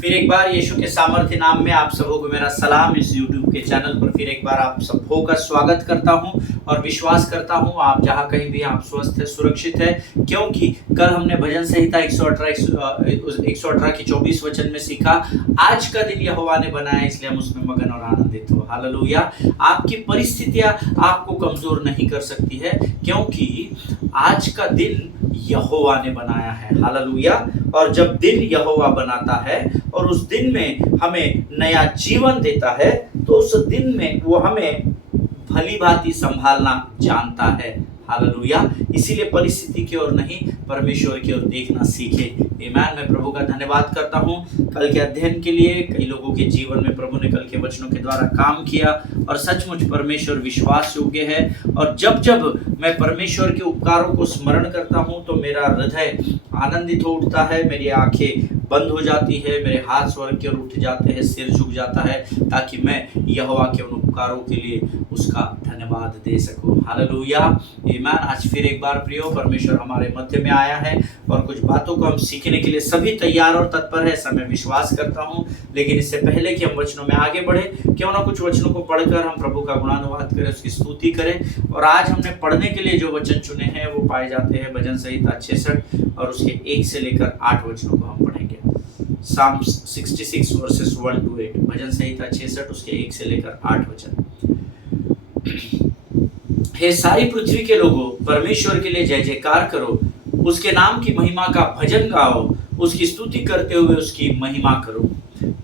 फिर एक बार यीशु के सामर्थ्य नाम में आप सबों को मेरा सलाम। इस YouTube के चैनल पर फिर एक बार आप सबों का स्वागत करता हूं और विश्वास करता हूं आप जहां कहीं भी आप स्वस्थ है, सुरक्षित है, क्योंकि कल हमने भजन संहिता 118 की 24 वचन में सीखा, आज का दिन यहोवा ने बनाया इसलिए हम उसमें मगन और आनंदित हो। हालेलुया। आपकी परिस्थितियां आपको कमजोर नहीं कर सकती है, क्योंकि आज का दिन यहोवा ने बनाया है। हालेलुया। और जब दिन यहोवा बनाता है और उस दिन में हमें नया जीवन देता है, तो उस दिन में वो हमें भली भांति संभालना जानता है। हालेलुया। इसीलिए परिस्थिति की ओर नहीं, परमेश्वर की ओर देखना सीखे। ईमान। मैं प्रभु का धन्यवाद करता हूँ कल के अध्ययन के लिए। कई लोगों के जीवन में प्रभु ने कल के वचनों के द्वारा काम किया और सचमुच परमेश्वर विश्वास योग्य है। और जब जब मैं परमेश्वर के उपकारों को स्मरण करता हूँ तो मेरा हृदय आनंदित हो उठता है, मेरी आंखें बंद हो जाती है, मेरे हाथ स्वर्ग की ओर उठ जाते हैं, सिर झुक जाता है, ताकि मैं यहोवा के उन उपकारों के लिए उसका धन्यवाद दे सकूं। हालेलुया। ईमान। आज फिर एक बार प्रियो परमेश्वर हमारे मध्य में आया है और कुछ बातों को हम सीखने के लिए सभी तैयार और तत्पर है, ऐसा मैं विश्वास करता हूं। लेकिन इससे पहले कि हम वचनों में आगे बढ़े, क्यों ना कुछ वचनों को पढ़कर हम प्रभु का गुणानुवाद करें, उसकी स्तुति करें। और आज हमने पढ़ने के लिए जो वचन चुने हैं वो पाए जाते हैं भजन संहिता 66 और उसके 1 से लेकर 8 वचनों को हम पढ़ेंगे। Psalms 66 वर्सेस 1 to 8, भजन संहिता 66 उसके 1 से लेकर 8 वचन। हे सारी पृथ्वी के लोगों, परमेश्वर के लिए जय जयकार करो, उसके नाम की महिमा का भजन गाओ, उसकी स्तुति करते हुए उसकी महिमा करो।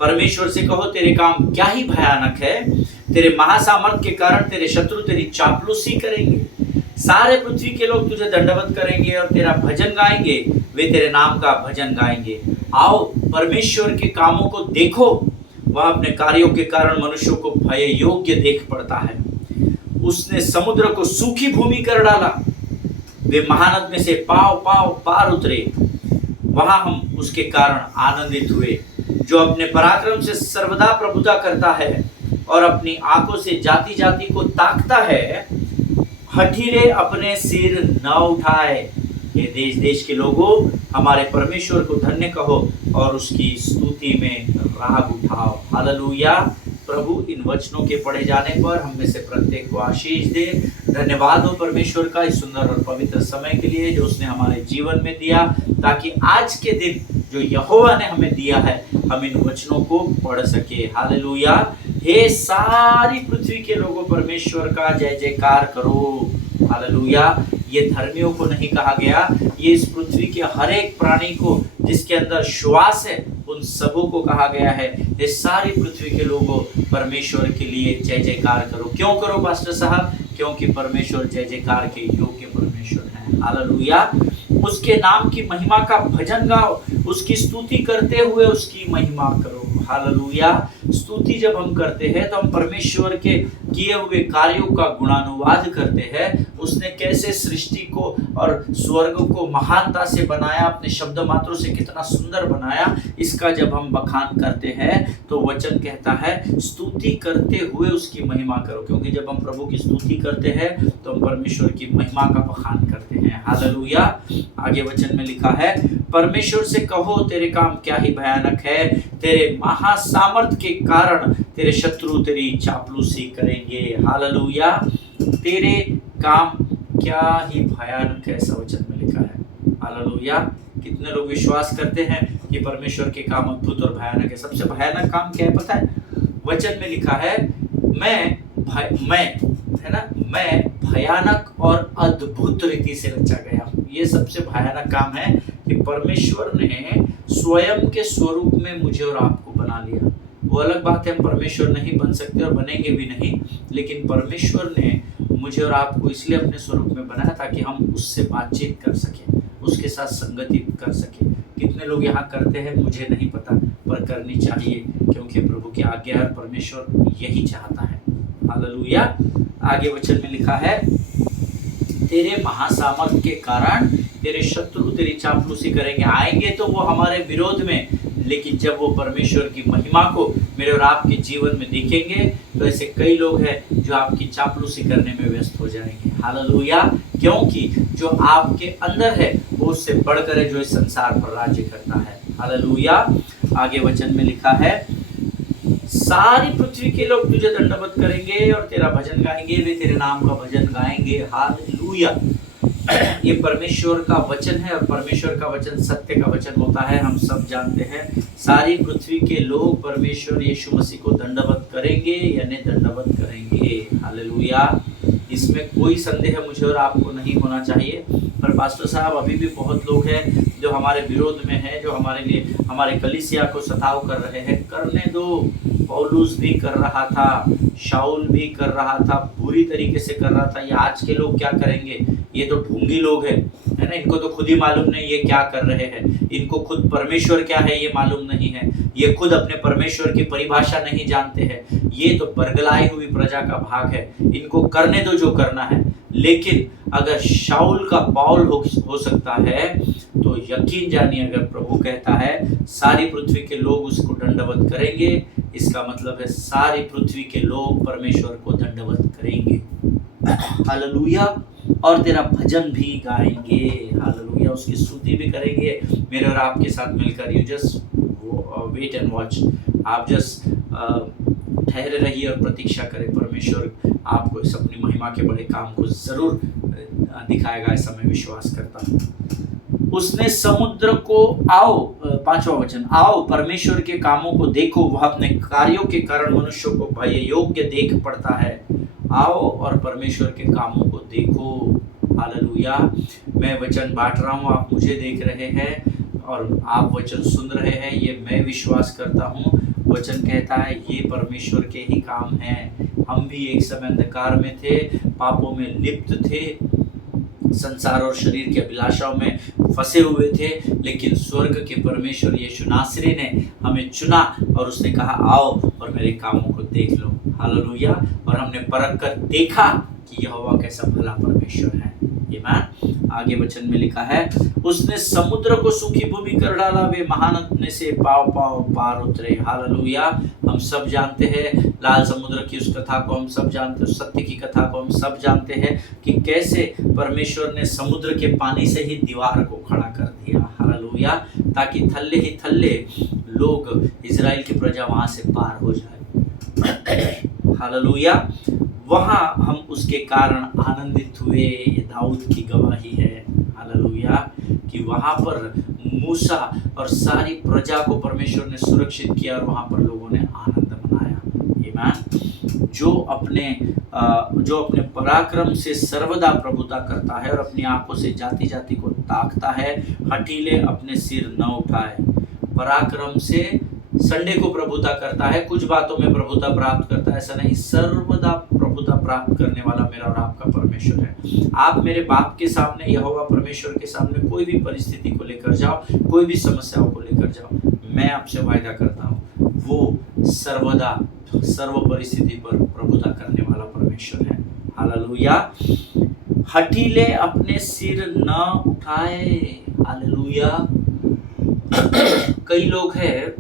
परमेश्वर से कहो, तेरे काम क्या ही भयानक है, तेरे महासामर्थ के कारण तेरे शत्रु तेरी चापलूसी करेंगे। सारे पृथ्वी के लोग तुझे दंडवत करेंगे और तेरा भजन गाएंगे, वे तेरे नाम का भजन गाएंगे। आओ परमेश्वर के कामों को देखो, वह अपने कार्यों के कारण मनुष्यों को भय योग्य देख पड़ता है। उसने समुद्र को सूखी भूमि कर डाला, वे महानद में से पाव पाव पार उतरे, वहां हम उसके कारण आनंदित हुए। जो अपने पराक्रम से सर्वदा प्रभुता करता है और अपनी आंखों से जाति जाति को ताकता है, हठीले अपने सिर न उठाए। ये देश देश के लोगों, हमारे परमेश्वर को धन्य कहो और उसकी स्तुति में राग उठाओ। हालेलुया। प्रभु इन वचनों के पढ़े जाने पर हम में से प्रत्येक को आशीष दे। धन्यवाद हो परमेश्वर का इस सुंदर और पवित्र समय के लिए जो उसने हमारे जीवन में दिया, ताकि आज के दिन जो यहोवा ने हमें दिया है हम इन वचनों को पढ़ सके। हालेलुया। हे सारी पृथ्वी के लोगों, परमेश्वर का जय जयकार करो। हालेलुया। ये धर्मियों को नहीं कहा गया, ये इस पृथ्वी के हर एक प्राणी को जिसके अंदर श्वास है उन सबों को कहा गया है। ये सारी पृथ्वी के लोगों, परमेश्वर के लिए जय जयकार करो। क्यों करो पास्टर साहब? क्योंकि परमेश्वर जय जयकार के योग्य परमेश्वर है। हालेलुया। उसके नाम की महिमा का भजन गाओ, उसकी स्तुति करते हुए उसकी महिमा करो। हालेलुया। स्तुति जब हम करते हैं तो हम परमेश्वर के किए हुए कार्यों का गुणानुवाद करते हैं। उसने कैसे सृष्टि को और स्वर्ग को महानता से बनाया, अपने शब्द मात्रों से कितना सुंदर बनाया, इसका जब हम बखान करते हैं तो वचन कहता है स्तुति करते हुए उसकी महिमा करो। क्योंकि जब हम प्रभु की स्तुति करते हैं तो हम परमेश्वर की महिमा का बखान करते हैं। हालेलुया। आगे वचन में लिखा है, परमेश्वर से कहो, तेरे काम क्या ही भयानक है, तेरे महासामर्थ के कारण तेरे शत्रु तेरी चापलूसी करेंगे। हालेलुया। तेरे काम क्या ही भयानक है, ऐसा वचन में लिखा है। हालेलुया। कितने लोग विश्वास करते हैं कि परमेश्वर के काम अद्भुत और भयानक है? सबसे भयानक काम क्या है पता है? वचन में लिखा है, मैं भयानक और अद्भुत रीति से रचा गया हूँ। ये सबसे भयानक काम है कि परमेश्वर ने स्वयं के स्वरूप में मुझे और आपको बना लिया। वो अलग बात है, हम परमेश्वर नहीं बन सकते और बनेंगे भी नहीं, लेकिन परमेश्वर ने मुझे और आपको इसलिए अपने स्वरूप में बनाया ताकि हम उससे बातचीत कर सकें, उसके साथ संगति कर सकें। कितने लोग यहाँ करते हैं मुझे नहीं पता, पर करनी चाहिए, क्योंकि प्रभु की आज्ञा है, परमेश्वर यही चाहता है। हालेलुया। आगे वचन में लिखा है, तेरे महासामर्थ के कारण तेरे शत्रु तेरी चापलूसी करेंगे। आएंगे तो वो हमारे विरोध में, लेकिन जब वो परमेश्वर की महिमा को मेरे और आपके जीवन में देखेंगे तो ऐसे कई लोग हैं जो आपकी चापलूसी करने में व्यस्त हो जाएंगे। हालेलुया। क्योंकि जो आपके अंदर है वो उससे बढ़कर है जो इस संसार पर राज्य करता है। हालेलुया। आगे वचन में लिखा है, सारी पृथ्वी के लोग तुझे दंडवत करेंगे और तेरा भजन गाएंगे, वे तेरे नाम का भजन गाएंगे। हालेलुया। ये परमेश्वर का वचन है और परमेश्वर का वचन सत्य का वचन होता है। हम सब जानते हैं सारी पृथ्वी के लोग परमेश्वर यीशु मसीह को दंडवत करेंगे यानी दंडवत करेंगे। हालेलुया। इसमें कोई संदेह मुझे और आपको नहीं होना चाहिए। पर पास्टर साहब, अभी भी बहुत लोग हैं जो हमारे विरोध में हैं, जो हमारे लिए हमारे कलीसिया को सताव कर रहे हैं। करने दो। पौलुस भी कर रहा था, शाऊल भी कर रहा था, बुरी तरीके से कर रहा था। ये आज के लोग क्या करेंगे? ये तो ढोंगी लोग हैं, है ना। इनको तो खुद ही मालूम नहीं ये क्या कर रहे हैं। इनको खुद परमेश्वर क्या है ये मालूम नहीं है। ये खुद अपने परमेश्वर की परिभाषा नहीं जानते हैं। ये तो बरगलाई हुई प्रजा का भाग है। इनको करने दो जो करना है। लेकिन अगर शाऊल का पौल हो सकता है तो यकीन जानिए, अगर प्रभु कहता है सारी पृथ्वी के लोग उसको दंडवत करेंगे, इसका मतलब है सारी पृथ्वी के लोग परमेश्वर को दंडवत करेंगे। हालेलुया। और तेरा भजन भी गाएंगे। हालेलुया। उसकी स्तुति भी करेंगे मेरे और आपके साथ मिलकर। You just wait and watch. आप जस्ट ठहरे रहिए और प्रतीक्षा करें। परमेश्वर आपको इस अपनी महिमा के बड़े काम को जरूर दिखाएगा, ऐसा मैं विश्वास करता हूँ। उसने समुद्र को, आओ, 5वां वचन, आओ परमेश्वर के कामों को देखो, वह अपने कार्यों के कारण मनुष्यों को भय योग्य देख पड़ता है। आओ और परमेश्वर के कामों को देखो। हालेलुया। मैं वचन बांट रहा हूँ, आप मुझे देख रहे हैं और आप वचन सुन रहे हैं, ये मैं विश्वास करता हूँ। वचन कहता है ये परमेश्वर के ही काम हैं। हम भी एक समय अंधकार में थे, पापों में लिप्त थे, संसार और शरीर की अभिलाषाओं में फंसे हुए थे, लेकिन स्वर्ग के परमेश्वर यीशु नासरी ने हमें चुना और उसने कहा आओ और मेरे कामों को देख लो। हालेलुया। और हमने परख कर देखा कि यहोवा कैसा भला परमेश्वर है। ईमान। आगे वचन में लिखा है, उसने समुद्र को सूखी भूमि कर डाला, वे महानद में से पाव पाव पार उतरे। हालेलुया। हम सब जानते हैं लाल समुद्र की उस कथा को, हम सब जानते हैं सत्य की कथा को, हम सब जानते हैं कि कैसे परमेश्वर ने समुद्र के पानी से ही दीवार को खड़ा कर दिया। हालेलुया। ताकि थल्ले ही थल्ले लोग, इजराइल की प्रजा वहां से पार हो जाए। हालेलुया। वहां हम उसके कारण आनंदित हुए। ये दाऊद की गवाही है। हालेलुया। कि वहां पर मूसा और सारी प्रजा को परमेश्वर ने सुरक्षित किया और वहां पर लोगों ने आनंद मनाया। ईमान। जो अपने पराक्रम से सर्वदा प्रभुता करता है और अपनी आंखों से जाति जाति को ताकता है, हठीले अपने सिर न उठाए। पराक्रम से संडे को प्रभुता करता है, कुछ बातों में प्रभुता प्राप्त करता है, ऐसा नहीं। सर्वदा प्रभुता प्राप्त करने वाला मेरा और आपका परमेश्वर है। आप मेरे बाप के सामने, यहोवा परमेश्वर के सामने कोई भी परिस्थिति को लेकर जाओ, कोई भी समस्याओं को लेकर जाओ, मैं आपसे वायदा करता हूँ वो सर्वदा सर्व परिस्थिति पर प्रभुता करने वाला परमेश्वर है। हालेलुया। हठीले अपने सिर न उठाए। हालेलुया। कई लोग हैं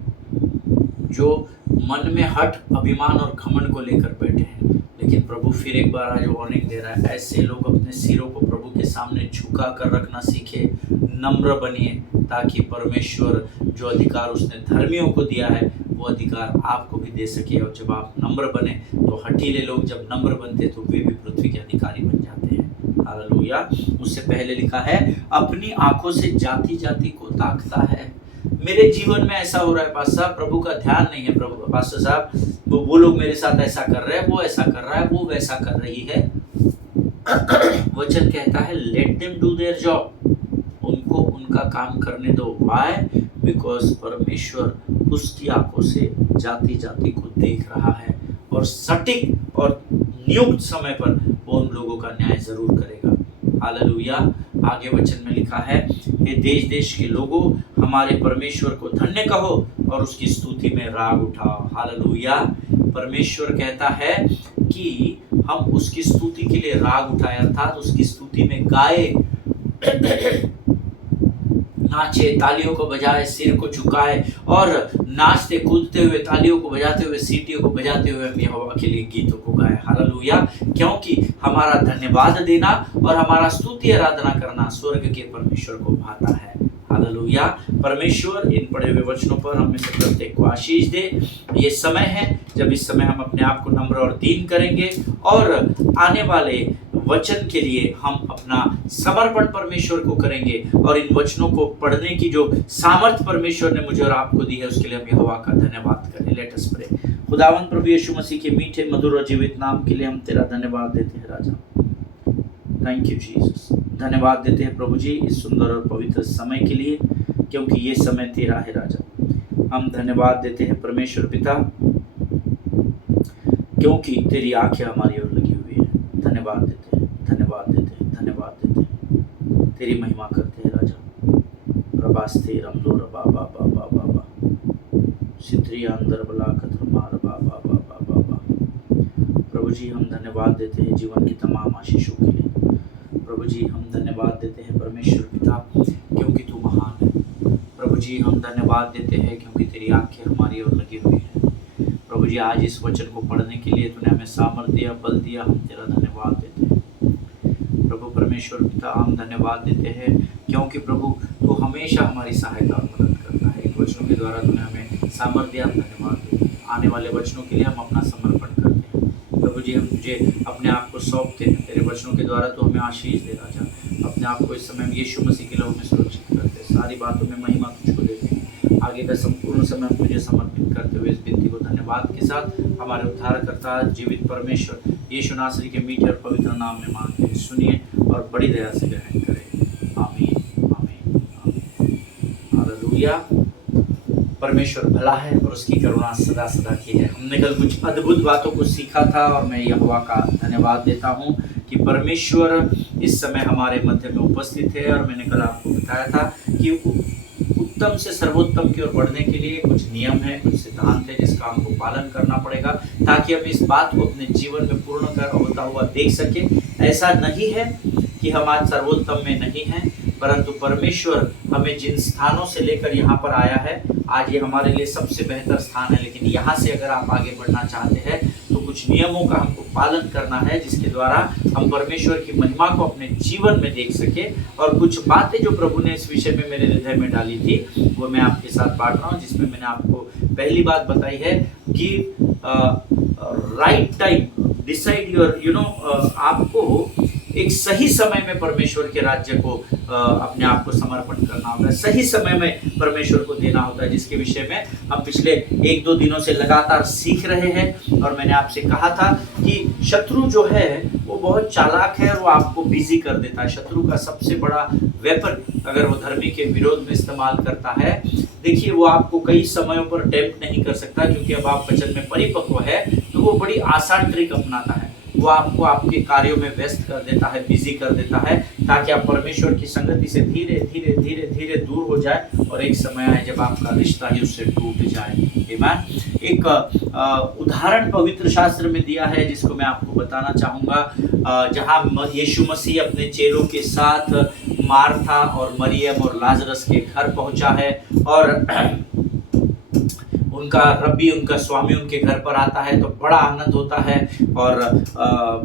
जो मन में हठ, अभिमान और घमंड को लेकर बैठे हैं, लेकिन प्रभु फिर एक बार आज वार्निंग दे रहा है, ऐसे लोग अपने सिरों को प्रभु के सामने झुका कर रखना सीखे, नम्र बनिए, ताकि परमेश्वर जो अधिकार उसने धर्मियों को दिया है वो अधिकार आपको भी दे सके। और जब आप नम्र बने तो हठीले लोग जब नम्र बनते तो वे भी पृथ्वी के अधिकारी बन जाते हैं। हालेलुया। उससे पहले लिखा है अपनी आंखों से जाति जाति को ताकता है। मेरे जीवन में ऐसा हो रहा है पास्टर साहब, प्रभु का ध्यान नहीं है। प्रभु पास्टर साहब, वो लोग मेरे साथ ऐसा कर रहे हैं, वो ऐसा कर रहा है, वो वैसा कर रही है। वचन कहता है let them do their job, उनको उनका काम करने दो। व्हाई? बिकॉज परमेश्वर उसकी आंखों से जाति जाति को देख रहा है और सटीक और नियुक्त समय पर वो उन लोगों का न्याय जरूर करेगा। हालेलुया। आगे वचन में लिखा है, हे देश देश के लोगों, हमारे परमेश्वर को धन्य कहो और उसकी स्तुति में राग उठाओ। हालेलुया। परमेश्वर कहता है कि हम उसकी स्तुति के लिए राग उठाए, अर्थात उसकी स्तुति में गाए, नाचे, तालियों को बजाए, सिर को झुकाए और नाचते कूदते हुए, तालियों को बजाते हुए, सीटियों को बजाते हुए हम यहोवा के लिए गीतों को गाए। हालेलुया। क्योंकि हमारा धन्यवाद देना और हमारा स्तुति आराधना करना स्वर्ग के परमेश्वर को भाता है। हालेलुया। परमेश्वर इन पढ़े हुए वचनों पर हम में से प्रत्येक को आशीष दे। ये समय है जब इस समय हम अपने आप को नम्र और दीन करेंगे और आने वाले वचन के लिए हम अपना समर्पण परमेश्वर को करेंगे और इन वचनों को पढ़ने की जो सामर्थ परमेश्वर ने मुझे और आपको दी है उसके लिए हम यहोवा का धन्यवाद करें। Let us pray. खुदावंद प्रभु यीशु मसीह के मीठे मधुर और जीवित नाम के लिए हम तेरा धन्यवाद देते हैं राजा। Thank you Jesus. धन्यवाद देते हैं प्रभु जी इस सुंदर और पवित्र समय के लिए, क्योंकि ये समय तेरा है राजा। हम धन्यवाद देते हैं परमेश्वर पिता, क्योंकि तेरी आंखें हमारी ओर लगी हुई है। धन्यवाद देते हैं, धन्यवाद देते हैं, धन्यवाद देते हैं। तेरी महिमा करते हैं राजा। प्रभास्ते रमदो रबा बाबा बाबा बा सिद्री अंदर बला कथर मार बाबा बाबा बाबा। प्रभु जी हम धन्यवाद देते हैं जीवन की तमाम आशीषों के लिए। प्रभु जी हम धन्यवाद देते हैं परमेश्वर पिता, क्योंकि तू महान है। प्रभु जी हम धन्यवाद देते हैं क्योंकि तेरी आंखें हमारी ओर लगी हुई है। प्रभु जी आज इस वचन को पढ़ने के लिए तूने हमें सामर्थ दिया, बल दिया, हम तेरा धन्यवाद देते हैं। प्रभु परमेश्वर पिता हम धन्यवाद देते हैं क्योंकि प्रभु तू हमेशा हमारी सहायता और मदद करता है। इन वचनों के द्वारा तूने हमें सामर्थ दिया, हम धन्यवाद देते हैं। आने वाले वचनों के लिए हम अपना समर्पण करते हैं। प्रभु जी हम तुझे अपने आप को सौंपते हैं। तेरे वचनों के द्वारा तू हमें आशीष दे राजा। अपने आप को इस समय यीशु मसीह के लहू में सुरक्षित करते हैं। सारी बातों में महिमा तुझको देते हैं। आगे का संपूर्ण समय हम तुझे समर्पित करते हुए इस विनती को धन्यवाद के साथ हमारे उद्धारकर्ता जीवित परमेश्वर यीशु नासरी के मीठे और पवित्र नाम में मांगते हैं। सुनिए और बड़ी दया से ग्रहण करें। आमीन आमीन आमीन। हालेलुया। परमेश्वर भला है और उसकी करुणा सदा सदा की है। हमने कल कुछ अद्भुत बातों को सीखा था और मैं यहोवा का धन्यवाद देता हूँ कि परमेश्वर इस समय हमारे मध्य में उपस्थित है। और मैंने कल आपको बताया था कि उत्तम से सर्वोत्तम की ओर बढ़ने के लिए कुछ नियम है, कुछ सिद्धांत है जिसका हमको पालन करना पड़ेगा ताकि हम इस बात को अपने जीवन में पूर्ण कर होता हुआ देख सके। ऐसा नहीं है कि हम आज सर्वोत्तम में नहीं हैं, परंतु परमेश्वर हमें जिन स्थानों से लेकर यहाँ पर आया है आज ये हमारे लिए सबसे बेहतर स्थान है। लेकिन यहाँ से अगर आप आगे बढ़ना चाहते हैं तो कुछ नियमों का हमको पालन करना है जिसके द्वारा हम परमेश्वर की महिमा को अपने जीवन में देख सके। और कुछ बातें जो प्रभु ने इस विषय में मेरे हृदय में डाली थी वो मैं आपके साथ बांट रहा हूँ, जिसमें मैंने आपको पहली बात बताई है कि राइट टाइम डिसाइड योर आपको एक सही समय में परमेश्वर के राज्य को अपने आप को समर्पण करना होता है। सही समय में परमेश्वर को देना होता है, जिसके विषय में हम पिछले 1-2 दिनों से लगातार सीख रहे हैं। और मैंने आपसे कहा था कि शत्रु जो है वो बहुत चालाक है और वो आपको बिजी कर देता है। शत्रु का सबसे बड़ा वेपन अगर वो धर्मी के विरोध में इस्तेमाल करता है, देखिए वो आपको कई समयों पर टेम्प्ट नहीं कर सकता, क्योंकि अब आप वचन में परिपक्व है तो वो बड़ी आसान ट्रिक अपनाता है। वो आपको आपके कार्यों में व्यस्त कर देता है, बिजी कर देता है, ताकि आप परमेश्वर की संगति से धीरे धीरे धीरे धीरे दूर हो जाए और एक समय आए जब आपका रिश्ता ही उससे टूट जाए। आमीन। एक उदाहरण पवित्र शास्त्र में दिया है जिसको मैं आपको बताना चाहूँगा, जहाँ यीशु मसीह अपने चेलों के साथ मार्था और मरियम और लाजरस के घर पहुँचा है और उनका रब्बी, उनका स्वामी उनके घर पर आता है तो बड़ा आनंद होता है। और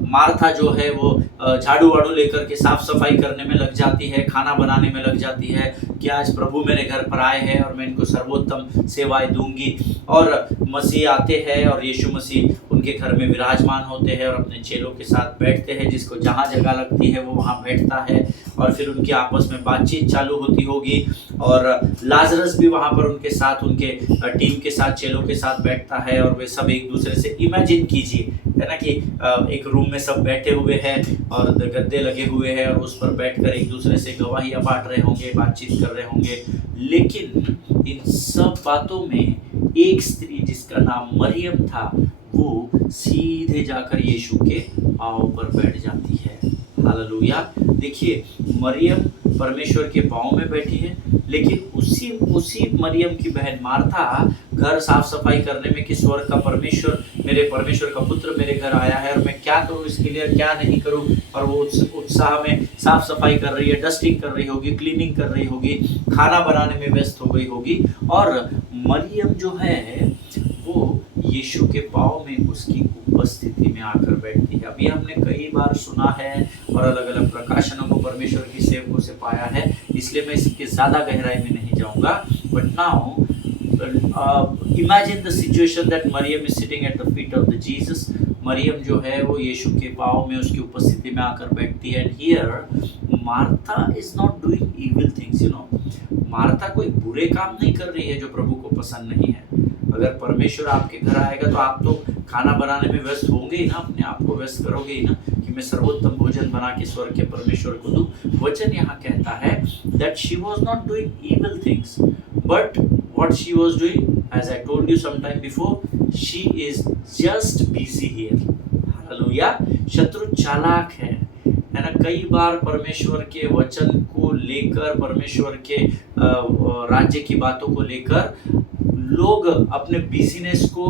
मार्था जो है वो झाड़ू वाड़ू लेकर के साफ सफाई करने में लग जाती है, खाना बनाने में लग जाती है कि आज प्रभु मेरे घर पर आए हैं और मैं इनको सर्वोत्तम सेवाएं दूंगी। और मसीह आते हैं और यीशु मसीह उनके घर में विराजमान होते हैं और अपने चेलों के साथ बैठते हैं। जिसको जहाँ जगह लगती है वो वहाँ बैठता है और फिर उनकी आपस में बातचीत चालू होती होगी। और लाजरस भी वहाँ पर उनके साथ, उनके टीम के साथ, चेलों के साथ बैठता है और वे सब एक दूसरे से, इमेजिन कीजिए है ना कि एक रूम में सब बैठे हुए हैं और गद्दे लगे हुए हैं और उस पर बैठकर एक दूसरे से गवाहियाँ बांट रहे होंगे, बातचीत कर रहे होंगे। लेकिन इन सब बातों में एक स्त्री जिसका नाम मरियम था वो सीधे जाकर यीशु के पांव पर बैठ जाती है। हालेलुया। देखिए मरियम परमेश्वर के पांव में बैठी है, लेकिन उसी मरियम की बहन मार्था घर साफ सफाई करने में कि स्वर्ग का परमेश्वर का पुत्र मेरे घर आया है और मैं क्या करूं इसके लिए, क्या नहीं करूं। और वो उत्साह में साफ सफाई कर रही है, डस्टिंग कर रही होगी, क्लीनिंग कर रही होगी, खाना बनाने में व्यस्त हो गई होगी। और मरियम जो है वो यीशु के पाँव में उसकी उपस्थिति में आकर बैठती है। अभी हमने कई बार सुना है और अलग अलग प्रकाशनों को परमेश्वर की सेवकों से पाया है, इसलिए मैं इसके ज़्यादा गहराई में नहीं जाऊंगा। But now imagine the situation that Maryam is sitting at the feet of the Jesus. मरियम जो है वो यीशु के पाँव में उसकी उपस्थिति में आकर बैठती है। And here Martha is not doing evil things, you know. Martha कोई बुरे काम नहीं कर रही है जो प्रभु को पसंद नहीं है। अगर परमेश्वर आपके घर आएगा तो आप तो खाना बनाने में व्यस्त होंगे ही ना, अपने आप को व्यस्त करोगे ही ना कि मैं सर्वोत्तम भोजन बना के स्वर्ग के परमेश्वर को दूं। वचन यहाँ कहता है that she was not doing evil things, but what she was doing, as I told you sometime before, she is just busy here. Hallelujah. शत्रु चालाक है ना। कई बार परमेश्वर के वचन को लेकर, परमेश्वर के राज्य की बातों को लेकर लोग अपने बिजनेस को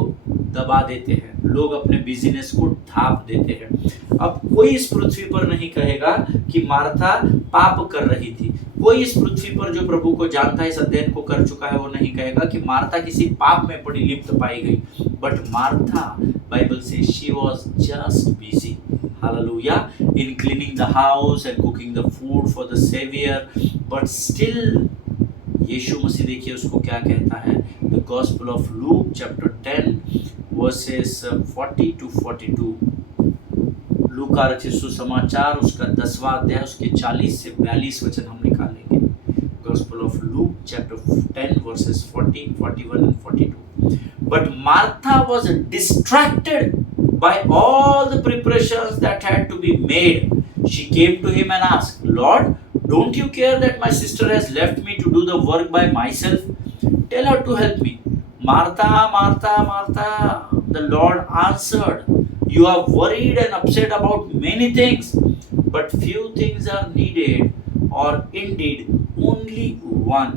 दबा देते हैं, लोग अपने बिजनेस को ढांप देते हैं। अब कोई इस पृथ्वी पर नहीं कहेगा कि मार्था पाप कर रही थी। कोई इस पृथ्वी पर जो प्रभु को जानता है, इस अध्ययन को कर चुका है, वो नहीं कहेगा कि मार्था किसी पाप में पड़ी लिप्त पाई गई। बट मार्था, बाइबल से, she was just busy, hallelujah, in cleaning the house and cooking the food for the savior. But still यीशु मसीह देखिए उसको क्या कहता है। The gospel of Luke chapter 10 versus 40 to 42। लूका रचित सुसमाचार उसका 10वां अध्याय उसके 40 से 42 वचन हम निकालेंगे। Gospel of Luke chapter 10 versus 40, 41 and 42। But Martha was distracted by all the preparations that had to be made. She came to him and asked, Lord, don't you care that my sister has left me to do the work by myself? Tell her to help me. Martha, Martha, Martha, the Lord answered, you are worried and upset about many things, but few things are needed, or indeed only one.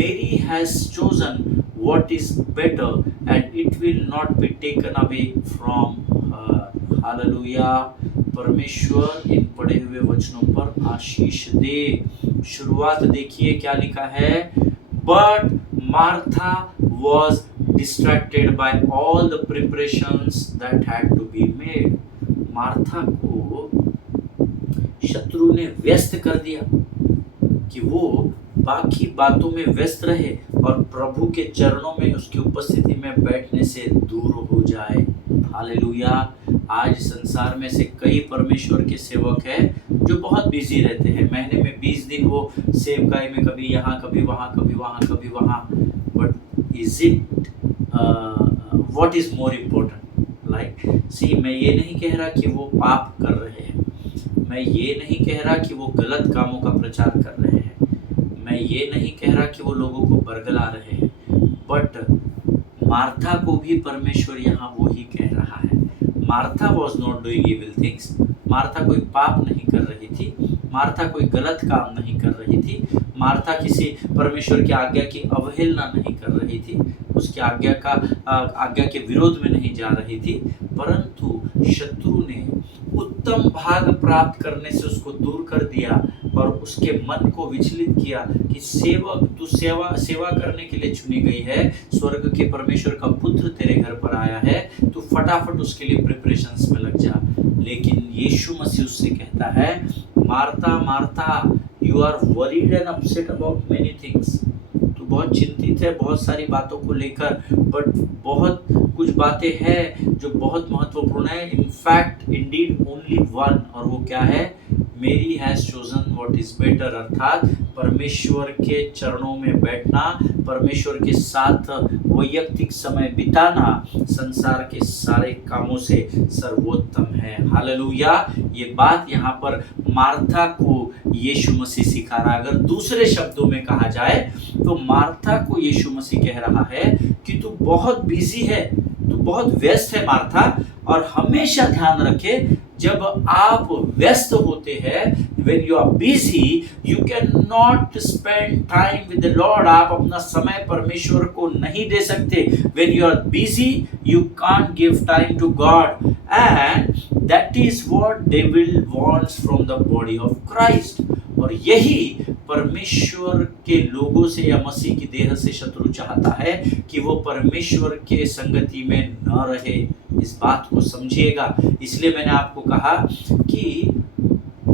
Mary has chosen what is better, and it will not be taken away from her. Hallelujah. परमेश्वर इन पढ़े हुए वचनों पर आशीष दे। शुरुआत देखिए क्या लिखा है। But Martha was distracted by all the preparations that had to be made. Martha को शत्रु ने व्यस्त कर दिया कि वो बाकी बातों में व्यस्त रहे और प्रभु के चरणों में उसकी उपस्थिति में बैठने से दूर हो जाए। हालेलुया। आज संसार में से कई परमेश्वर के सेवक हैं जो बहुत बिजी रहते हैं। महीने में 20 दिन वो सेवकाई में कभी यहाँ कभी वहाँ, कभी वहाँ कभी वहाँ। But is it what is more important? Like see, मैं ये नहीं कह रहा कि वो पाप कर रहे हैं, मैं ये नहीं कह रहा कि वो गलत कामों का प्रचार कर रहे हैं, मैं ये नहीं कह रहा कि वो लोगों को बरगला रहे हैं। बट मार्था को भी परमेश्वर यहाँ वो ही कह रहा है। Martha was not doing evil things. Martha कोई पाप नहीं कर रही थी, मार्था कोई गलत काम नहीं कर रही थी, मार्था किसी परमेश्वर की आज्ञा की अवहेलना नहीं कर रही थी, उसकी आज्ञा के विरोध में नहीं जा रही थी। परंतु शत्रु ने उत्तम भाग प्राप्त करने से उसको दूर कर दिया और उसके मन को विचलित किया कि सेवक, तू सेवा करने के लिए चुनी गई है, स्वर्ग के परमेश्वर का पुत्र तेरे घर पर आया है, तू फटाफट उसके लिए प्रिपरेशंस में लग जा। लेकिन यीशु मसीह उससे कहता है, Martha Martha, you are worried and upset about many things. तू बहुत चिंतित है बहुत सारी बातों को लेकर, बट बहुत कुछ बातें हैं जो बहुत महत्वपूर्ण है। इनफैक्ट इंडीड ओनली वन, और वो क्या है? मेरी has chosen what is better, अर्थात परमेश्वर के चरणों में बैठना, परमेश्वर के साथ वैयक्तिक समय बिताना संसार के सारे कामों से सर्वोत्तम है। हालेलुया। ये बात यहाँ पर मार्था को यीशु मसीह सिखा रहा है। अगर दूसरे शब्दों में कहा जाए तो मार्था को यीशु मसीह कह रहा है कि तू बहुत बिजी है, तू बहुत व्यस्त है मार्था, और हमेशा ध्यान रखे जब आप व्यस्त होते हैं, when you are busy, you cannot spend time with the Lord. आप अपना समय परमेश्वर को नहीं दे सकते। When you are busy, you can't give time to God, and that is what devil wants from the body of Christ. और यही परमेश्वर के लोगों से या मसीह की देह से शत्रु चाहता है कि वो परमेश्वर के संगति में न रहे। इस बात को समझिएगा। इसलिए मैंने आपको कहा कि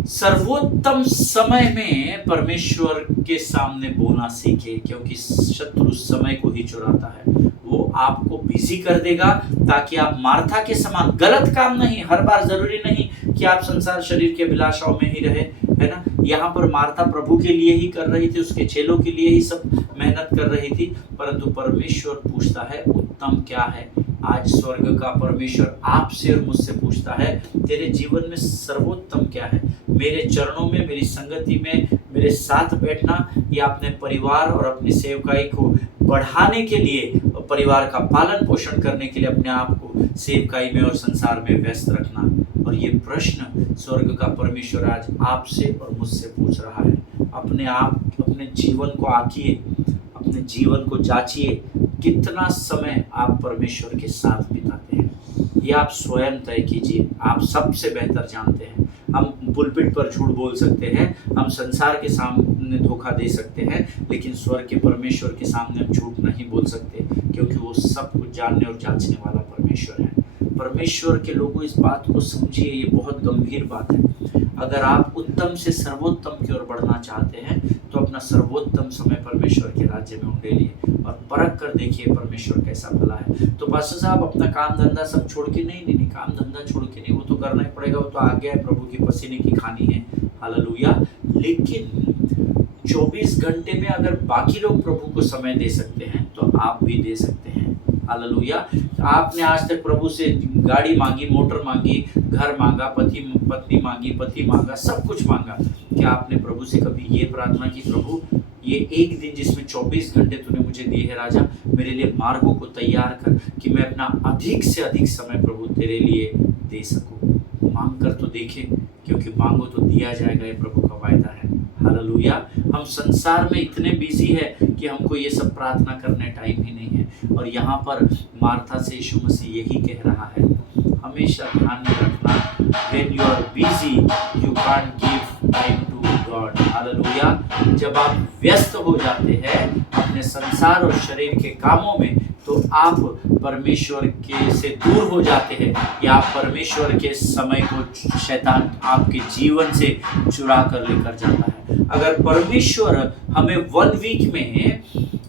सर्वोत्तम समय में परमेश्वर के सामने बोलना सीखे, क्योंकि शत्रु समय को ही चुराता है। वो आपको बिजी कर देगा ताकि आप मार्था के समान गलत काम नहीं, हर बार जरूरी नहीं कि आप संसार शरीर के अभिलाषाओं में ही रहे, है ना। यहाँ पर मार्था प्रभु के लिए ही कर रही थी, उसके चेलों के लिए ही सब मेहनत कर रही थी, परंतु परमेश्वर पूछता है उत्तम क्या है। आज स्वर्ग का परमेश्वर आपसे और मुझसे पूछता है तेरे जीवन में सर्वोत्तम क्या है। मेरे चरणों में, मेरी संगति में मेरे साथ बैठना, या अपने परिवार और अपनी सेवकाई को बढ़ाने के लिए, परिवार का पालन पोषण करने के लिए अपने आप को सेवकाई में और संसार में व्यस्त रखना। और ये प्रश्न स्वर्ग का परमेश्वर आज आपसे और मुझसे पूछ रहा है। अपने जीवन को आंकिए, अपने जीवन को जांचिए, कितना समय आप परमेश्वर के साथ बिताते हैं, ये आप स्वयं तय कीजिए। आप सबसे बेहतर जानते हैं। हम पुलपिट पर झूठ बोल सकते हैं, हम संसार के सामने धोखा दे सकते हैं, लेकिन स्वर्ग के परमेश्वर के सामने हम झूठ नहीं बोल सकते, क्योंकि वो सब कुछ जानने और जांचने वाला परमेश्वर है। परमेश्वर के लोगों, इस बात को समझिए, ये बहुत गंभीर बात है। अगर आप उत्तम से सर्वोत्तम की ओर बढ़ना चाहते हैं तो अपना सर्वोत्तम समय परमेश्वर के राज्य में उंडेलिए और परख कर देखिए परमेश्वर कैसा भला है। तो पास्टर साहब अपना काम धंधा सब छोड़ के, नहीं, काम धंधा छोड़ के नहीं, वो तो करना ही पड़ेगा, वो तो आज्ञा है, प्रभु की पसीने की खानी है, हालेलुया। लेकिन 24 घंटे में अगर बाकी लोग प्रभु को समय दे सकते हैं तो आप भी दे सकते हैं, हालेलुया। आपने आज तक प्रभु से गाड़ी मांगी, मोटर मांगी, घर मांगा, पत्नी मांगी, पति मांगा, सब कुछ मांगा। क्या आपने प्रभु से कभी ये प्रार्थना की, प्रभु ये एक दिन जिसमें 24 घंटे तूने मुझे दिए हैं राजा, मेरे लिए मार्गों को तैयार कर कि मैं अपना अधिक से अधिक समय प्रभु तेरे लिए दे सकूं। मांग कर तो देखें, क्योंकि मांगो तो दिया जाएगा, ये प्रभु का वायदा है, हालेलुया। हम संसार में इतने बिजी है कि हमको ये सब प्रार्थना करने टाइम ही नहीं है। और यहाँ पर मार्था से यीशु मसीह यही कह रहा है, हमेशा ध्यान में रखना, when you are busy you can't give time to God, hallelujah. जब आप व्यस्त हो जाते हैं अपने संसार और शरीर के कामों में, तो आप परमेश्वर के से दूर हो जाते हैं, या आप परमेश्वर के समय को शैतान आपके जीवन से चुरा कर लेकर जाता है। अगर परमेश्वर हमें 1 वीक में,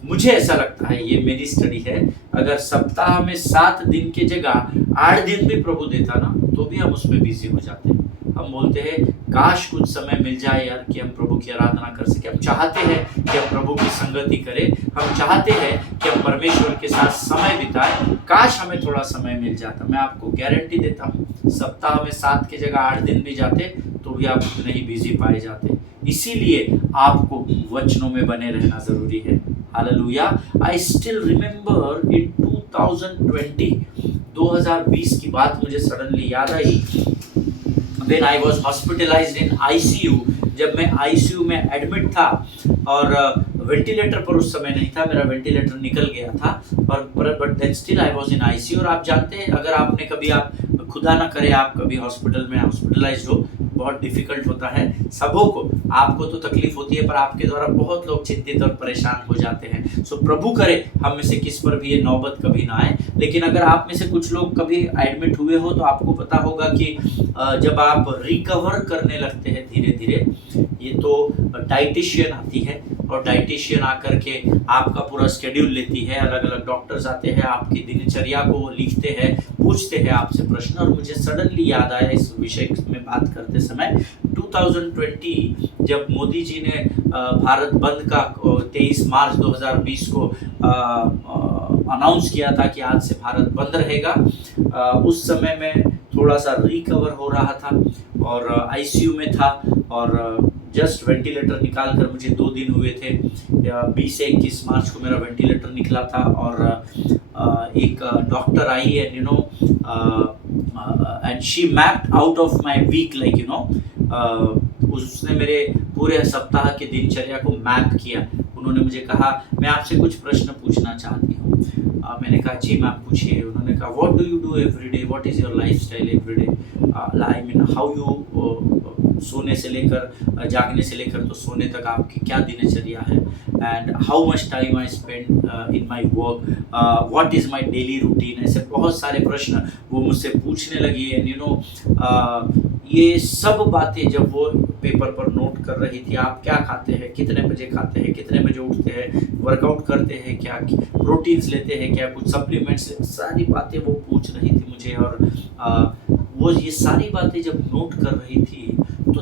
मुझे ऐसा लगता है, ये मेरी स्टडी है, अगर सप्ताह में 7 दिन के जगह 8 दिन भी प्रभु देता ना, तो भी हम उसमें बिजी हो जाते हैं। हम बोलते हैं काश कुछ समय मिल जाए यार कि हम प्रभु की आराधना कर सके। हम चाहते हैं कि हम प्रभु की संगति करें, हम चाहते हैं कि हम परमेश्वर के साथ समय बिताएं। काश हमें थोड़ा समय मिल जाता। मैं आपको गारंटी देता हूँ, सप्ताह में 7 की जगह 8 दिन भी जाते तो भी आप उतने ही बिजी पाए जाते। इसीलिए आपको वचनों में बने रहना जरूरी है, hallelujah. I still remember in 2020 की बात मुझे सडनली याद आई, when I was hospitalized in ICU, जब मैं ICU में एडमिट था और वेंटिलेटर पर उस समय नहीं था, मेरा वेंटिलेटर निकल गया था, और but then still I was in ICU। और आप जानते हैं, अगर आपने कभी, आप खुदा ना करे, आप कभी हॉस्पिटल में हॉस्पिटलाइज्ड हो, बहुत डिफिकल्ट होता है सबों को। आपको तो तकलीफ होती है, पर आपके द्वारा बहुत लोग चिंतित और परेशान हो जाते हैं। सो प्रभु करे हम में से किस पर भी ये नौबत कभी ना आए। लेकिन अगर आप में से कुछ लोग कभी एडमिट हुए हो तो आपको पता होगा कि जब आप रिकवर करने लगते हैं धीरे धीरे, ये तो डाइटिशियन आती है, और डाइटिशियन आकर के आपका पूरा शेड्यूल लेती है। अलग अलग डॉक्टर्स आते हैं, आपकी दिनचर्या को वो लिखते हैं, पूछते हैं आपसे प्रश्न। और मुझे सडनली याद आया इस विषय में बात करते समय, 2020 जब मोदी जी ने भारत बंद का 23 मार्च 2020 को अनाउंस किया था कि आज से भारत बंद रहेगा, उस समय में थोड़ा सा रिकवर हो रहा था और आईसीयू में था, और जस्ट वेंटिलेटर निकाल कर मुझे 2 दिन हुए थे। 20 से 21 मार्च को मेरा वेंटिलेटर निकला था, और एक डॉक्टर आई and and she mapped out of my week, like उसने मेरे पूरे सप्ताह के दिनचर्या को मैप किया। उन्होंने मुझे कहा, मैं आपसे कुछ प्रश्न पूछना चाहती हूँ। मैंने कहा जी मैम पूछिए। उन्होंने कहा, what do you do every day, what is your life style every day, I mean how you सोने से लेकर जागने से लेकर तो सोने तक आपकी क्या दिनचर्या है, and how much time I spend in my work, what is my daily routine. ऐसे बहुत सारे प्रश्न वो मुझसे पूछने लगी। एंड ये सब बातें जब वो पेपर पर नोट कर रही थी, आप क्या खाते हैं, कितने बजे खाते हैं, कितने बजे उठते हैं, वर्कआउट करते हैं क्या, प्रोटीन्स लेते हैं क्या, कुछ सप्लीमेंट्स, सारी बातें वो पूछ रही थी मुझे। और वो ये सारी बातें जब नोट कर रही थी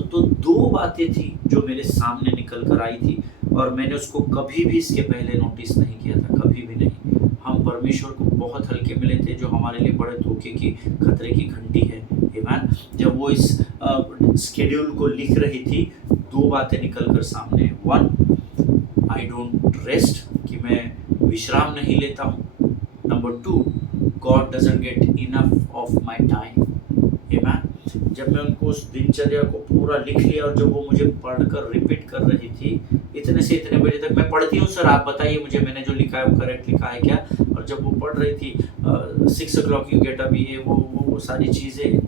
तो दो बातें थी जो मेरे सामने निकल कर आई थी, और मैंने उसको कभी भी इसके पहले नोटिस नहीं किया था, कभी भी नहीं। हम परमेश्वर को बहुत हल्के मिले थे, जो हमारे लिए बड़े धोखे की, खतरे की घंटी है। आमीन। जब वो इस स्केड्यूल को लिख रही थी, दो बातें निकल कर सामने। वन, आई डोंट रेस्ट, कि मैं विश्राम नहीं लेता हूँ। Number two, God doesn't get enough of my time. आमीन। जब मैं उनको उस दिनचर्या को पूरा लिख लिया, और जब वो मुझे पढ़कर रिपीट कर रही थी, इतने से इतने बजे तक मैं पढ़ती हूँ सर, आप बताइए मुझे, मैंने जो लिखा है वो करेक्ट लिखा है क्या। और जब वो पढ़ रही थी 6 o'clock यू गेट अप, ये वो सारी चीज़ें,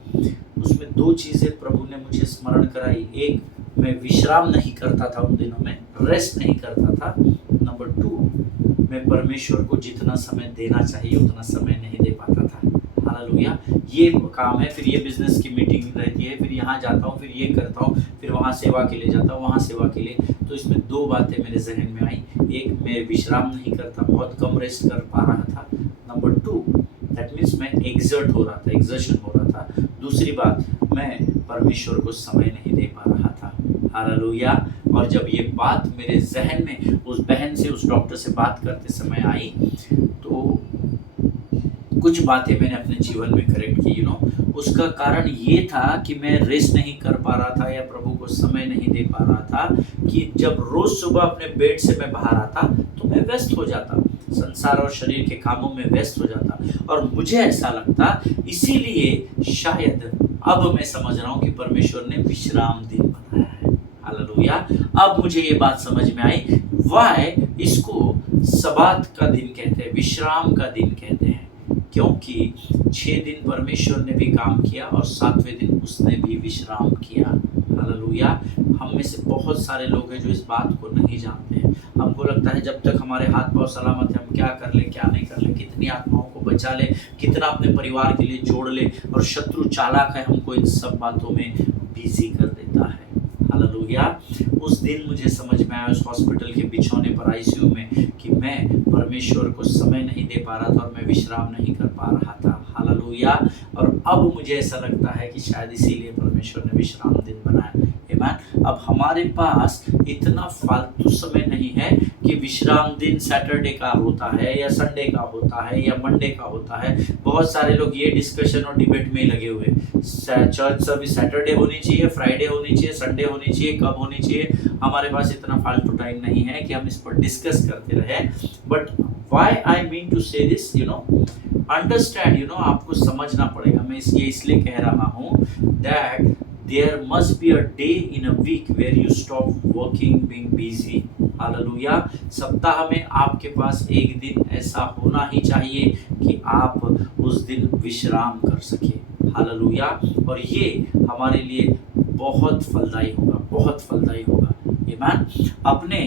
उसमें दो चीज़ें प्रभु ने मुझे स्मरण कराई। एक, मैं विश्राम नहीं करता था उन दिनों में, रेस्ट नहीं करता था। नंबर टू, मैं परमेश्वर को जितना समय देना चाहिए उतना समय नहीं दे पाता था। हालेलुया। ये काम है, फिर ये बिजनेस की मीटिंग रहती है, फिर यहाँ जाता हूँ, फिर ये करता हूँ, फिर वहाँ सेवा के लिए जाता हूँ, वहाँ सेवा के लिए। तो इसमें दो बातें मेरे जहन में आई। एक, मैं विश्राम नहीं करता, बहुत कम रेस्ट कर पा रहा था। नंबर टू, दैट मीन्स मैं एग्जर्ट हो रहा था, एग्जर्शन हो रहा था। दूसरी बात, मैं परमेश्वर को समय नहीं दे पा रहा था। हालेलुया। और जब ये बात मेरे जहन में उस बहन से, उस डॉक्टर से बात करते समय आई, तो कुछ बातें मैंने अपने जीवन में करेक्ट की। उसका कारण ये था कि मैं रेस्ट नहीं कर पा रहा था, या प्रभु को समय नहीं दे पा रहा था, कि जब रोज सुबह अपने बेड से मैं बाहर आता तो मैं व्यस्त हो जाता, संसार और शरीर के कामों में व्यस्त हो जाता। और मुझे ऐसा लगता, इसीलिए शायद अब मैं समझ रहा हूँ कि परमेश्वर ने विश्राम दिन बनाया है। हालेलुया। अब मुझे ये बात समझ में आई, वाई इसको सबात का दिन कहते हैं, विश्राम का दिन कहते हैं। क्योंकि 6 दिन परमेश्वर ने भी काम किया और 7वें दिन उसने भी विश्राम किया। हालेलुया। हम में से बहुत सारे लोग हैं जो इस बात को नहीं जानते हैं। हमको लगता है जब तक हमारे हाथ पांव सलामत है, हम क्या कर ले क्या नहीं कर ले, कितनी आत्माओं को बचा ले, कितना अपने परिवार के लिए जोड़ ले, और शत्रु चालाक है, हमको इन सब बातों में बिजी कर देता है। हालेलुया। उस दिन मुझे समझ में आया, उस हॉस्पिटल के बिछौने पर आईसीयू में, कि मैं परमेश्वर को समय नहीं दे पा रहा था और मैं विश्राम नहीं कर पा रहा था। हालेलुया। और अब मुझे ऐसा लगता है कि शायद इसीलिए परमेश्वर ने विश्राम दिन बनाया। आमीन। अब हमारे पास इतना फालतू समय नहीं है कि विश्राम दिन सैटरडे का होता है, या संडे का होता है, या मंडे का होता है। बहुत सारे लोग ये डिस्कशन और डिबेट में लगे हुए, चर्च सर्विस सैटरडे होनी चाहिए, फ्राइडे होनी चाहिए, संडे होनी चाहिए, कब होनी चाहिए। हमारे पास इतना फालतू टाइम नहीं है कि हम इस पर डिस्कस करते रहे। But why I mean to say this, understand, आपको समझना पड़ेगा। मैं इसलिए कह रहा हूँ that there must be a day in a week where you stop working, being busy. Hallelujah. सप्ताह में आपके पास एक दिन ऐसा होना ही चाहिए कि आप उस दिन विश्राम कर सके। हालेलुया। और ये हमारे लिए बहुत फलदायी होगा, बहुत फलदायी होगा। आमीन। अपने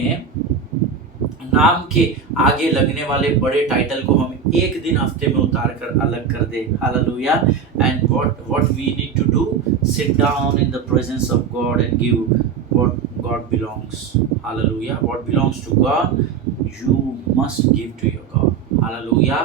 नाम के आगे लगने वाले बड़े टाइटल को हम एक दिन हफ्ते में उतार कर अलग कर दे। Hallelujah. And what we need to do, sit down in the presence of God and give what God belongs. Hallelujah. What belongs to God, you must give to your God. Hallelujah.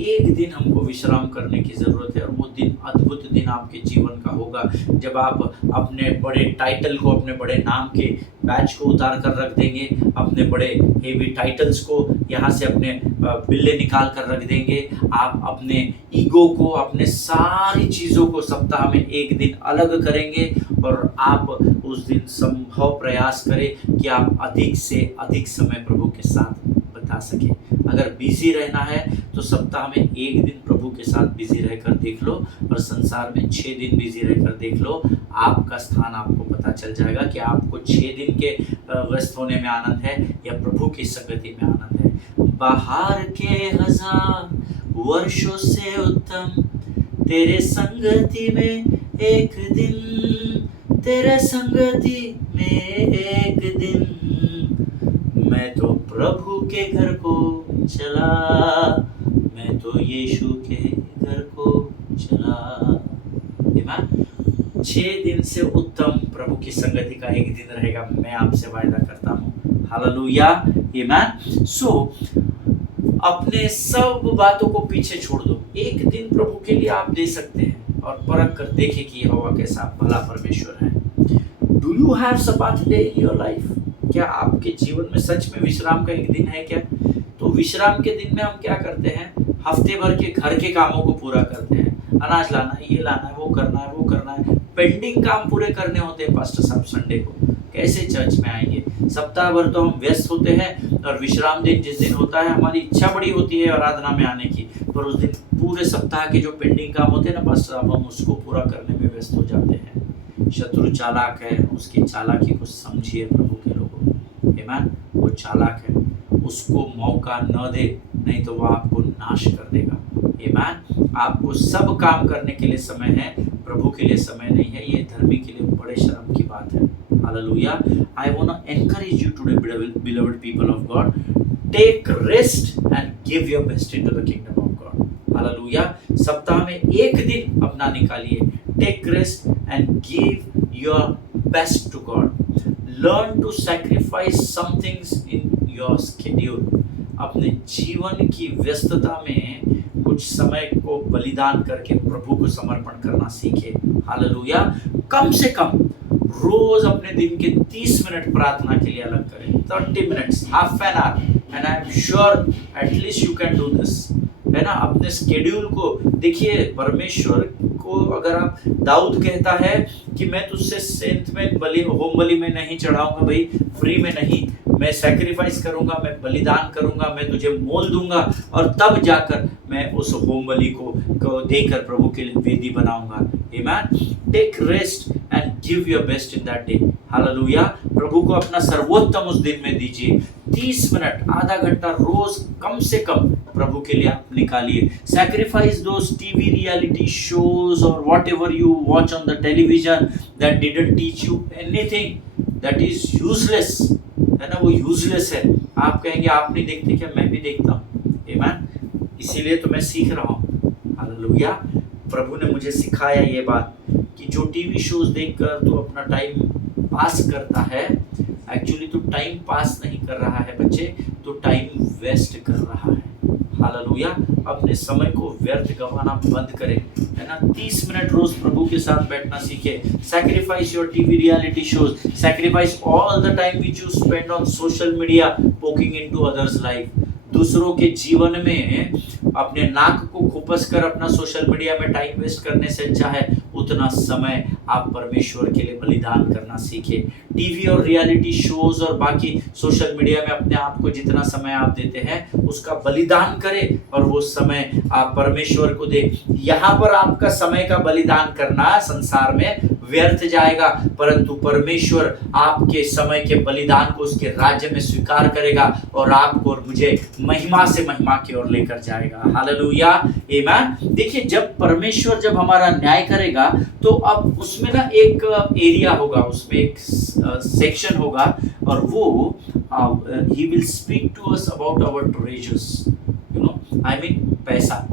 एक दिन हमको विश्राम करने की ज़रूरत है, और वो दिन अद्भुत दिन आपके जीवन का होगा, जब आप अपने बड़े टाइटल को, अपने बड़े नाम के बैच को उतार कर रख देंगे, अपने बड़े हेवी टाइटल्स को यहाँ से अपने बिल्ले निकाल कर रख देंगे। आप अपने ईगो को, अपने सारी चीज़ों को सप्ताह में एक दिन अलग करेंगे, और आप उस दिन संभव प्रयास करें कि आप अधिक से अधिक समय प्रभु के साथ बिता सके। अगर बिजी रहना है तो सप्ताह में एक दिन प्रभु के साथ बिजी रहकर देख लो, और संसार में 6 दिन बिजी रहकर देख लो। आपका स्थान आपको पता चल जाएगा कि आपको 6 दिन के व्यस्त होने में आनंद है, या प्रभु की संगति में आनंद है। बाहर के 1000 वर्षों से उत्तम तेरे संगति में एक दिन तेरे संगति में एक दिन मैं तो प्रभु के घर को चला, मैं तो यीशु के घर को चला। आमीन। 6 दिन से उत्तम प्रभु की संगति का एक दिन रहेगा, मैं आपसे वायदा करता हूँ। हालेलुया। आमीन। सो अपने सब बातों को पीछे छोड़ दो, एक दिन प्रभु के लिए आप दे सकते हैं और परख कर देखे कि यहोवा कैसा भला परमेश्वर है। Do you have Sabbath day in your life? क्या आपके जीवन में सच में विश्राम का एक दिन है क्या? तो विश्राम के दिन में हम क्या करते हैं? हफ्ते भर के घर के कामों को पूरा करते हैं, अनाज लाना है, ये लाना है, वो करना है, वो करना है, पेंडिंग काम पूरे करने होते हैं। पास्टर साहब संडे को कैसे चर्च में आएंगे? सप्ताह भर तो हम व्यस्त होते हैं और विश्राम दिन जिस दिन होता है, हमारी इच्छा बड़ी होती है आराधना में आने की, पर उस दिन पूरे सप्ताह के जो पेंडिंग काम होते हैं ना पास्टर साहब, हम उसको पूरा करने में व्यस्त हो जाते हैं। शत्रु चालाक है, उसकी चालाकी को समझिए प्रभु के लोगों। आमीन। वो चालाक है, उसको मौका न दे, नहीं तो वो आपको नाश कर देगा। आमीन। आपको सब काम करने के लिए समय है, प्रभु के लिए समय नहीं है। ये धर्मी के लिए बड़े शर्म की बात है। Hallelujah. I want to encourage you today, beloved people of God, take rest and give your best into the kingdom of God. Hallelujah. सप्ताह में एक दिन अपना निकालिए, take rest and give your best to God. Learn to sacrifice some things in your schedule. अपने जीवन की व्यस्तता में कुछ समय को बलिदान करके प्रभु को समर्पण करना सीखे। हालेलुया। कम से कम रोज अपने दिन के 30 मिनट प्रार्थना के लिए अलग करें, 30 minutes, half an hour, and I am sure at least you can do this, है ना। अपने स्केड्यूल को देखिए, परमेश्वर को अगर आप, दाऊद कहता है कि मैं तुझसे सेंत में बलि, होम बलि में नहीं चढ़ाऊंगा भाई, फ्री में नहीं, मैं सैक्रिफाइस करूंगा, मैं बलिदान करूंगा, मैं तुझे मोल दूंगा और तब जाकर मैं उस होम बलि को देकर प्रभु के लिए वेदी बनाऊंगा। आमीन। Take rest and give your best in that day. Hallelujah. प्रभु को अपना सर्वोत्तम उस दिन में दीजिए। 30 मिनट, आधा घंटा रोज कम से कम प्रभु के लिए आप निकालिए। सैक्रिफाइस दोस टीवी रियलिटी शोज और whatever you watch on the television that didn't teach you anything, that is useless, है ना, वो यूजलेस है। आप कहेंगे आप नहीं देखते क्या? मैं भी देखता हूँ। आमीन। इसीलिए तो मैं सीख रहा हूँ। हालेलुया। प्रभु ने मुझे सिखाया ये बात कि जो टीवी शोज देखकर तू अपना टाइम पास करता है, एक्चुअली तू टाइम पास नहीं कर रहा है बच्चे, तो टाइम वेस्ट कर रहा है। हालेलुया। अपने समय को व्यर्थ गंवाना बंद करें, है ना। 30 मिनट रोज प्रभु के साथ बैठना सीखे। Sacrifice your TV reality shows, sacrifice all the time which you spend on social media poking into others life. दूसरों के जीवन में अपने नाक को खुपस कर अपना सोशल मीडिया में टाइम वेस्ट करने से अच्छा है उतना समय आप परमेश्वर के लिए बलिदान करना सीखे। टीवी और रियलिटी शोज और बाकी सोशल मीडिया में अपने आप को जितना समय आप देते हैं उसका बलिदान करें और वो समय आप परमेश्वर को दे। यहाँ पर आपका समय का बलिदान करना संसार में व्यर्थ जाएगा, परंतु परमेश्वर आपके समय के बलिदान को उसके राज्य में स्वीकार करेगा और आपको और मुझे महिमा से महिमा की ओर लेकर जाएगा। हालेलुया। आमीन। देखिए, जब परमेश्वर जब हमारा न्याय करेगा तो अब उसमें ना एक एरिया होगा, उसमें एक सेक्शन होगा और वो ही will speak to us about our treasures, you know, I mean पैसा।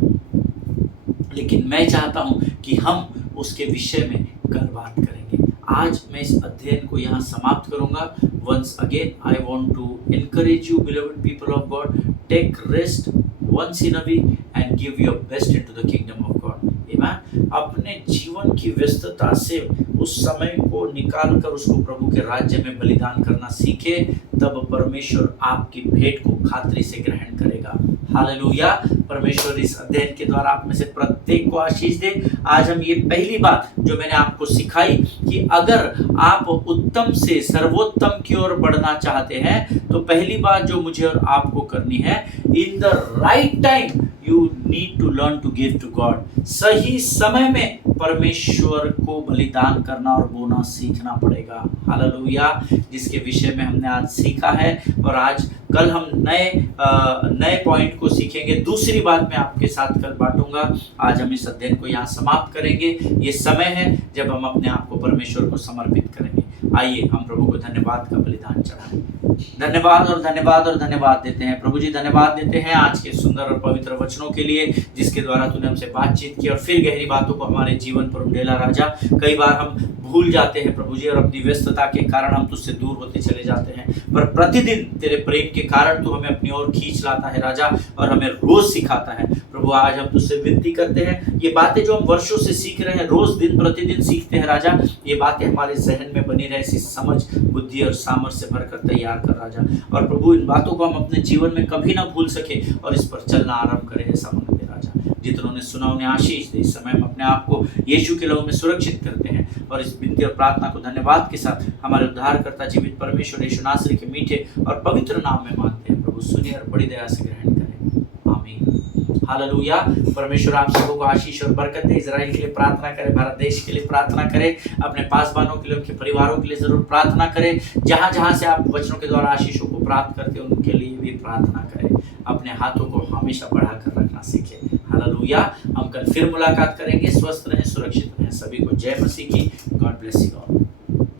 लेकिन मैं चाहता हूं कि हम उसके विषय में कल बात करेंगे। आज मैं इस अध्ययन को यहाँ समाप्त करूंगा। Once again, I want to encourage you, beloved people of God, take rest once in a week and give your best into the kingdom of God. Amen. अपने जीवन की व्यस्तता से उस समय को निकाल कर उसको प्रभु के राज्य में बलिदान करना सीखे, तब परमेश्वर आपकी भेंट को खातरी से ग्रहण करेगा। हालेलुया। परमेश्वर इस अध्ययन के द्वारा आप में से प्रत्येक को आशीष दे। आज हम ये पहली बात जो मैंने आपको सिखाई कि अगर आप उत्तम से सर्वोत्तम की ओर बढ़ना चाहते हैं तो पहली बात जो मुझे और आपको करनी है, in the right time you need to learn to give to God. सही समय में परमेश्वर को बलिदान करना और बोना सीखना पड़ेगा। हालेलुया। जिसके विषय में हमने आज सीखा है और आज कल हम नए पॉइंट को सीखेंगे। दूसरी बात मैं आपके साथ कल बांटूंगा। आज हम इस अध्ययन को यहाँ समाप्त करेंगे। ये समय है जब हम अपने आप को परमेश्वर को समर्पित करेंगे। आइए हम प्रभु को धन्यवाद का बलिदान चढ़ाएं। धन्यवाद और धन्यवाद और धन्यवाद देते हैं प्रभु जी। धन्यवाद देते हैं आज के सुंदर और पवित्र वचनों के लिए जिसके द्वारा तूने हमसे बातचीत की और फिर गहरी बातों को हमारे जीवन पर उंडेला राजा। कई बार हम भूल जाते हैं प्रभु जी और अपनी व्यस्तता के कारण हम तुझसे दूर होते चले जाते हैं, पर प्रतिदिन तेरे प्रेम के कारण तू हमें अपनी ओर खींच लाता है राजा और हमें रोज सिखाता है प्रभु। आज हम तुझसे विनती करते हैं, ये बातें जो हम वर्षों से सीख रहे हैं, रोज दिन प्रतिदिन सीखते हैं राजा, ये बातें हमारे जहन में बनी रहे, ऐसी समझ बुद्धि और सामर्थ्य भरकर तैयार कर राजा। और प्रभु इन बातों को हम अपने जीवन में कभी ना भूल सके और इस पर चलना आरंभ करें, ऐसा मांगते राजा। जितनों ने सुना उन्हें आशीष दे। इस समय हम अपने आप को यीशु के लहू में सुरक्षित करते हैं और इस विनती और प्रार्थना को धन्यवाद के साथ हमारे उद्धारकर्ता जीवित परमेश्वर यीशु नासरी के मीठे और पवित्र नाम में मांगते हैं। प्रभु सुनिए और बड़ी दया से ग्रहण करें। आमीन। हालेलुया। परमेश्वर आप सबको को आशीष और बरकत दे। इजराइल के लिए प्रार्थना करें, भारत देश के लिए प्रार्थना करें, अपने पासवानों के लिए, उनके परिवारों के लिए जरूर प्रार्थना करें। जहां जहां से आप वचनों के द्वारा आशीषों को प्राप्त करते हैं उनके लिए भी प्रार्थना करें। अपने हाथों को हमेशा बढ़ाकर रखना सीखें। हालेलुया। हम कल फिर मुलाकात करेंगे। स्वस्थ रहें, सुरक्षित रहें। सभी को जय मसीह की। God bless you all.